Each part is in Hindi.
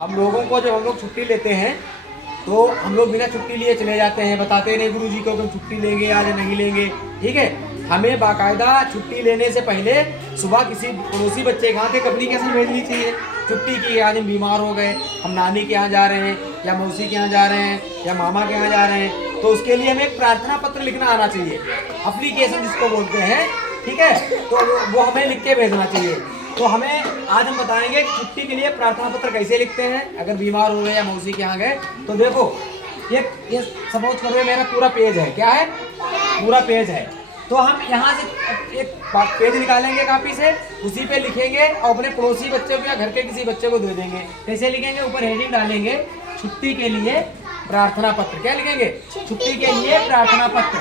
हम लोगों को जब हम लोग छुट्टी लेते हैं तो हम लोग बिना छुट्टी लिए चले जाते हैं, बताते नहीं गुरुजी को कि हम छुट्टी लेंगे आज नहीं लेंगे। ठीक है, हमें बाकायदा छुट्टी लेने से पहले सुबह किसी पड़ोसी बच्चे के हाथ एक एप्लीकेशन भेजनी चाहिए छुट्टी की। आज हम बीमार हो गए, हम नानी के यहाँ जा रहे हैं या मौसी के यहाँ जा रहे हैं या मामा के यहाँ जा रहे हैं, तो उसके लिए हमें एक प्रार्थना पत्र लिखना आना चाहिए, एप्लीकेशन जिसको बोलते हैं। ठीक है, तो वो हमें लिख के भेजना चाहिए। तो हमें आज हम बताएंगे कि छुट्टी के लिए प्रार्थना पत्र कैसे लिखते हैं अगर बीमार हो गए या मौसी के यहाँ गए। तो देखो ये सपोज करो मेरा पूरा पेज है, क्या है, पूरा पेज है। तो हम यहाँ से एक पेज निकालेंगे कापी से, उसी पे लिखेंगे और अपने पड़ोसी बच्चे को या घर के किसी बच्चे को दे देंगे। कैसे लिखेंगे, ऊपर हेडिंग डालेंगे छुट्टी के लिए प्रार्थना पत्र। क्या लिखेंगे, छुट्टी के लिए प्रार्थना पत्र।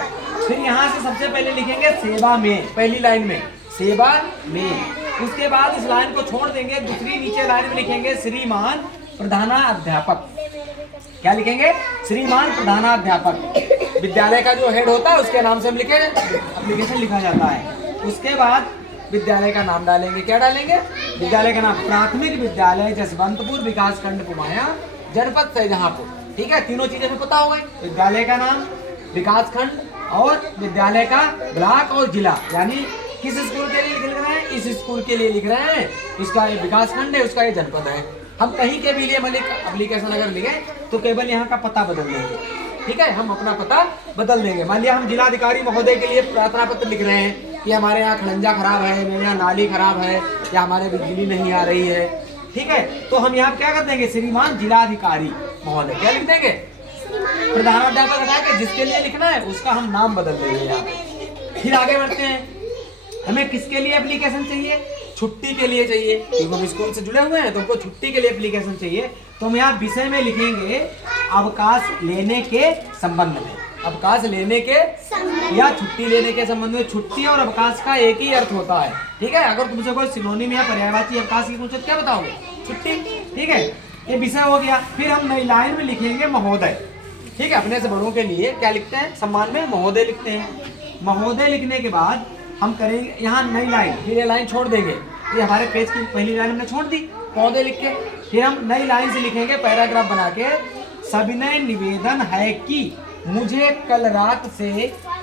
फिर यहाँ से सबसे पहले लिखेंगे सेवा में, पहली लाइन में सेवा में। उसके बाद इस लाइन को छोड़ देंगे, दूसरी नीचे लाइन में लिखेंगे श्रीमान प्रधानाध्यापक। क्या लिखेंगे, श्रीमान प्रधानाध्यापक। विद्यालय का जो हेड होता है उसके नाम से हम लिखे एप्लीकेशन लिखा जाता है। उसके बाद विद्यालय का नाम डालेंगे। क्या डालेंगे, विद्यालय का नाम, प्राथमिक विद्यालय जसवंतपुर विकास खंड कुमाया, जनपद शाहजहांपुर। ठीक है, तीनों चीजें हमें पता हो गई, विद्यालय का नाम, विकास खंड और विद्यालय का ब्लॉक और जिला। यानी किस स्कूल के लिए लिख रहे हैं, इस स्कूल के लिए लिख रहे हैं, इसका ये विकास खंड है, उसका ये जनपद है। हम कहीं के भी लिए एप्लीकेशन अगर लिखे तो केवल यहाँ का पता बदल देंगे। ठीक है, हम अपना पता बदल देंगे। मान लिया हम जिलाधिकारी महोदय के लिए प्रार्थना पत्र लिख रहे हैं कि हमारे यहाँ खड़ंजा खराब है, मेरे यहाँ नाली खराब है या हमारे बिजली नहीं आ रही है। ठीक है, तो हम यहाँ क्या कर देंगे, श्रीमान जिलाधिकारी महोदय। क्या लिख देंगे, प्रधानाध्यापक हटा के जिसके लिए लिखना है उसका हम नाम बदल देंगे यहाँ। फिर आगे बढ़ते हैं, हमें किसके लिए एप्लीकेशन चाहिए, छुट्टी के लिए चाहिए, क्योंकि हम स्कूल से जुड़े हुए हैं तो हमको छुट्टी के लिए एप्लीकेशन चाहिए। तो हम यहाँ विषय में लिखेंगे अवकाश लेने के संबंध में, अवकाश लेने के या छुट्टी लेने के संबंध में। छुट्टी और अवकाश का एक ही अर्थ होता है। ठीक है, अगर तुमसे कोई सिनोनिम या पर्यायवाची अवकाश की पूछे तो क्या बताओगे, छुट्टी। ठीक है, ये विषय हो गया। फिर हम नई लाइन में लिखेंगे महोदय। ठीक है, अपने से बड़ों के लिए क्या लिखते हैं, सम्मान में महोदय लिखते हैं। महोदय लिखने के बाद हम करेंगे यहाँ नई लाइन, फिर ये लाइन छोड़ देंगे, ये हमारे पेज की पहली लाइन हमने छोड़ दी महोदय लिख के। फिर हम नई लाइन से लिखेंगे पैराग्राफ बना के, सविनय निवेदन है कि मुझे कल रात से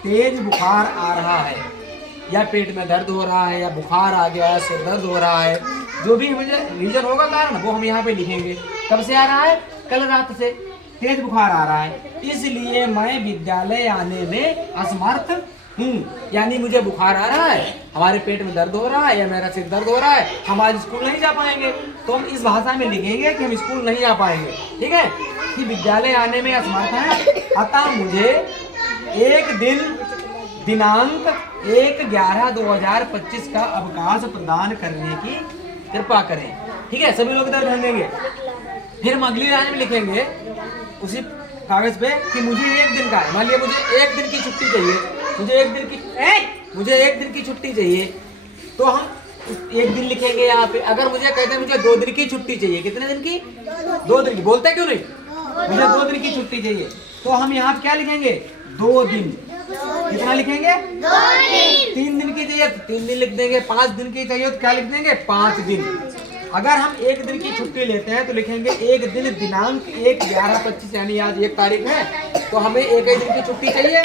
तेज बुखार आ रहा है, या पेट में दर्द हो रहा है, या बुखार आ गया, सिर दर्द हो रहा है, जो भी मुझे रीजन होगा कारण वो हम यहाँ पे लिखेंगे। कब से आ रहा है, कल रात से तेज बुखार आ रहा है, इसलिए मैं विद्यालय आने में असमर्थ हूँ। यानी मुझे बुखार आ रहा है, हमारे पेट में दर्द हो रहा है या मेरा सिर दर्द हो रहा है, हम आज स्कूल नहीं जा पाएंगे। तो हम इस भाषा में लिखेंगे कि हम स्कूल नहीं जा पाएंगे। ठीक है, कि विद्यालय आने में असमर्थ है, अतः मुझे एक दिन दिनांक 1/11/2025 का अवकाश प्रदान करने की कृपा करें। ठीक है, सभी लोग इधर ध्यान देंगे। फिर हम अगली लाइन में लिखेंगे उसी कागज पे कि मुझे एक दिन का है, मान लिया मुझे एक दिन की छुट्टी चाहिए, मुझे एक दिन की छुट्टी चाहिए, तो हम एक दिन लिखेंगे यहाँ पे। अगर मुझे कहते हैं मुझे 2 दिन की छुट्टी चाहिए, कितने दिन की, 2 दिन की, बोलते क्यों नहीं, मुझे 2 दिन की छुट्टी चाहिए, तो हम यहाँ पे क्या लिखेंगे, 2 दिन। कितना लिखेंगे, 2 दिन। 3 दिन की चाहिए तो 3 दिन लिख देंगे, 5 दिन की चाहिए तो क्या लिख देंगे, 5 दिन। अगर हम एक दिन की छुट्टी लेते हैं तो लिखेंगे एक दिन दिनांक 1/11/25, यानी आज 1 तारीख है तो हमें एक ही दिन की छुट्टी चाहिए,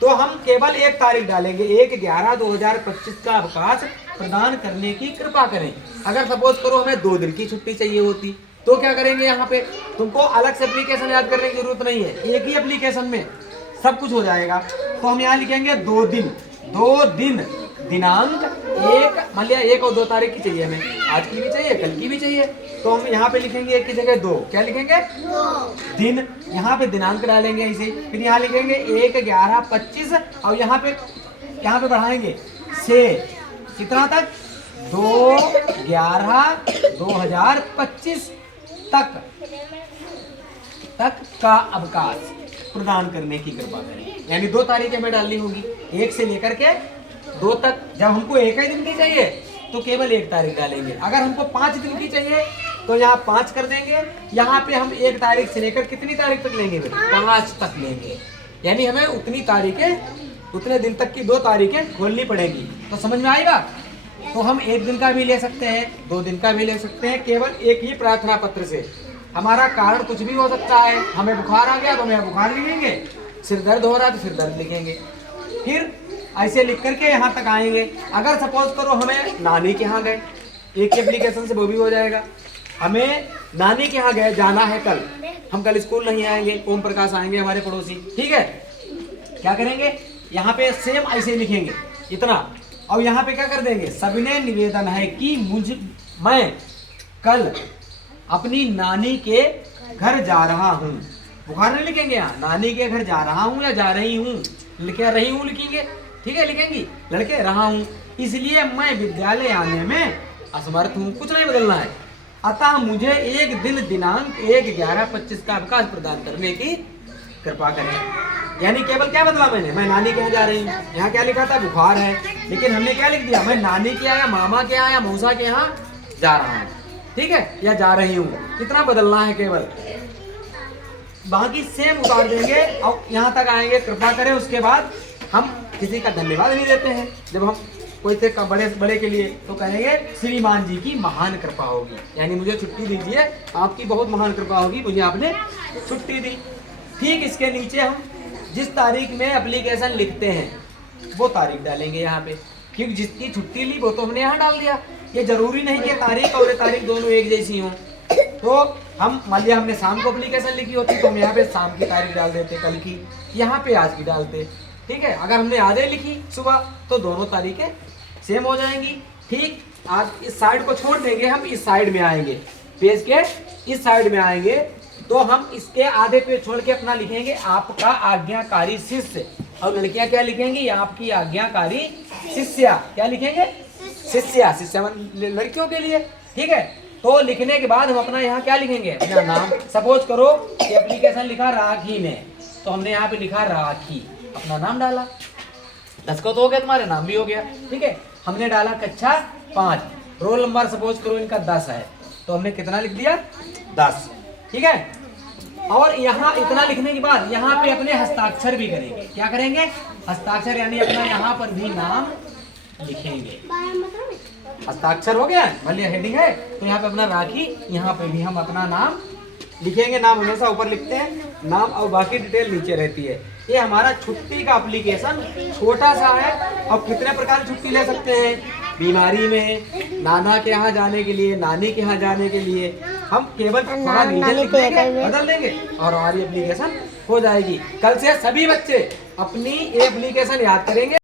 तो हम केवल 1 तारीख डालेंगे, 1/11/2025 का अवकाश प्रदान करने की कृपा करें। अगर सपोज करो हमें 2 दिन की छुट्टी चाहिए होती तो क्या करेंगे, यहाँ पे तुमको अलग से एप्लीकेशन याद करने की जरूरत नहीं है, एक ही एप्लीकेशन में सब कुछ हो जाएगा। तो हम यहाँ लिखेंगे 2 दिन दिनांक 1, मान लिया 1 और 2 तारीख की चाहिए हमें, आज की भी चाहिए कल की भी चाहिए, तो हम यहाँ पे लिखेंगे 1 की जगह 2, क्या लिखेंगे, 2 दिन। यहाँ पे दिनांक डालेंगे ऐसे, फिर यहाँ लिखेंगे 1/11/25 और यहाँ पे बढ़ाएंगे से कितना तक, 2/11/2025 तक का अवकाश प्रदान करने की कृपा करें। यानी 2 तारीखें हमें डालनी होगी, 1 से लेकर के 2 तक। जब हमको एक ही दिन की चाहिए तो केवल 1 तारीख डालेंगे, अगर हमको 5 दिन की चाहिए तो यहाँ 5 कर देंगे। यहाँ पे हम 1 तारीख से लेकर कितनी तारीख तक लेंगे, 5 तक लेंगे। यानी हमें उतनी तारीखें, उतने दिन तक की 2 तारीखें खोलनी पड़ेगी। तो समझ में आएगा। तो हम 1 दिन का भी ले सकते हैं, 2 दिन का भी ले सकते हैं, केवल एक ही प्रार्थना पत्र से। हमारा कारण कुछ भी हो सकता है। हमें बुखार आ गया तो हम यहाँ बुखार लिखेंगे, सिर दर्द हो रहा है तो सिर दर्द लिखेंगे। फिर ऐसे लिख करके यहाँ तक आएंगे। अगर सपोज करो हमें नानी के यहाँ गए, एक एप्लीकेशन से वो भी हो जाएगा। हमें नानी के यहाँ गए, जाना है कल, हम कल स्कूल नहीं आएंगे, ओम प्रकाश आएंगे हमारे पड़ोसी, ठीक है। क्या करेंगे, यहाँ पे सेम ऐसे लिखेंगे इतना, और यहाँ पे क्या कर देंगे, सविनय निवेदन है कि मैं कल अपनी नानी के घर जा रहा हूँ। बुखार नहीं लिखेंगे यहाँ, नानी के घर जा रहा हूँ या जा रही हूँ, लिखे रही हूँ लिखेंगे, ठीक है, लिखेंगी लड़के रहा हूँ, इसलिए मैं विद्यालय आने में असमर्थ हूँ, कुछ नहीं बदलना है। अतः मुझे एक दिन दिनांक 1/11/25 का अवकाश प्रदान करने की कृपा करें। यानी केवल क्या बदला मैंने, मैं नानी के यहाँ जा रही हूँ, यहाँ क्या लिखा था बुखार है, लेकिन हमने क्या लिख दिया, मैं नानी के यहाँ या मामा के यहाँ या मौसा के यहाँ जा रहा हूँ, ठीक है, या जा रही हूँ, कितना बदलना है केवल, बाकी सेम उतार देंगे और यहाँ तक आएंगे कृपा करें। उसके बाद हम किसी का धन्यवाद भी देते हैं, जब हम कोई से बड़े के लिए तो कहेंगे श्रीमान जी की महान कृपा होगी, यानी मुझे छुट्टी दीजिए, आपकी बहुत महान कृपा होगी, मुझे आपने छुट्टी दी। ठीक इसके नीचे हम जिस तारीख में एप्लीकेशन लिखते हैं वो तारीख डालेंगे यहाँ पे, क्योंकि जिसकी छुट्टी ली वो तो हमने यहाँ डाल दिया। ये जरूरी नहीं कि तारीख और तारीख दोनों एक जैसी हों, तो हम मान लिया हमने शाम को एप्लीकेशन लिखी होती तो हम यहाँ पे शाम की तारीख डाल देते, कल की, यहाँ पे आज की डालते, ठीक है। अगर हमने आज लिखी सुबह तो दोनों तारीखें सेम हो जाएंगी। ठीक, आज इस साइड को छोड़ देंगे, हम इस साइड में आएंगे, पेज के इस साइड में आएंगे तो हम इसके आधे पेज छोड़ के अपना लिखेंगे आपका आज्ञाकारी शिष्य, और लड़कियां क्या लिखेंगी, आपकी आज्ञाकारी शिष्या, क्या लिखेंगे, शिष्या, शिष्या लड़कियों के लिए, ठीक है। तो लिखने के बाद हम अपना यहाँ क्या लिखेंगे, अपना नाम। सपोज करो कि एप्लीकेशन लिखा राखी ने, तो हमने यहाँ पे लिखा राखी, अपना नाम डाला, 10 को तो हो गया, तुम्हारा नाम भी हो गया, ठीक है। हमने डाला कक्षा 5, रोल नंबर सपोज करो इनका 10 है, तो हमने कितना लिख दिया, 10, ठीक है। और यहाँ इतना लिखने के बाद यहाँ पे अपने हस्ताक्षर भी करेंगे, क्या करेंगे, हस्ताक्षर, यानी अपना यहाँ पर भी नाम लिखेंगे। हस्ताक्षर हो गया, भले हेडिंग है तो यहाँ पे अपना राखी, यहाँ पे भी हम अपना नाम लिखेंगे। नाम हमेशा ऊपर लिखते हैं, नाम और बाकी डिटेल नीचे रहती है। ये हमारा छुट्टी का एप्लीकेशन छोटा सा है। और कितने प्रकार की छुट्टी ले सकते हैं, बीमारी में, नाना के यहाँ जाने के लिए, नानी के यहाँ जाने के लिए, हम केवल थोड़ा नीचे लिख देंगे, बदल देंगे और हमारी एप्लीकेशन हो जाएगी। कल से सभी बच्चे अपनी एप्लीकेशन याद करेंगे।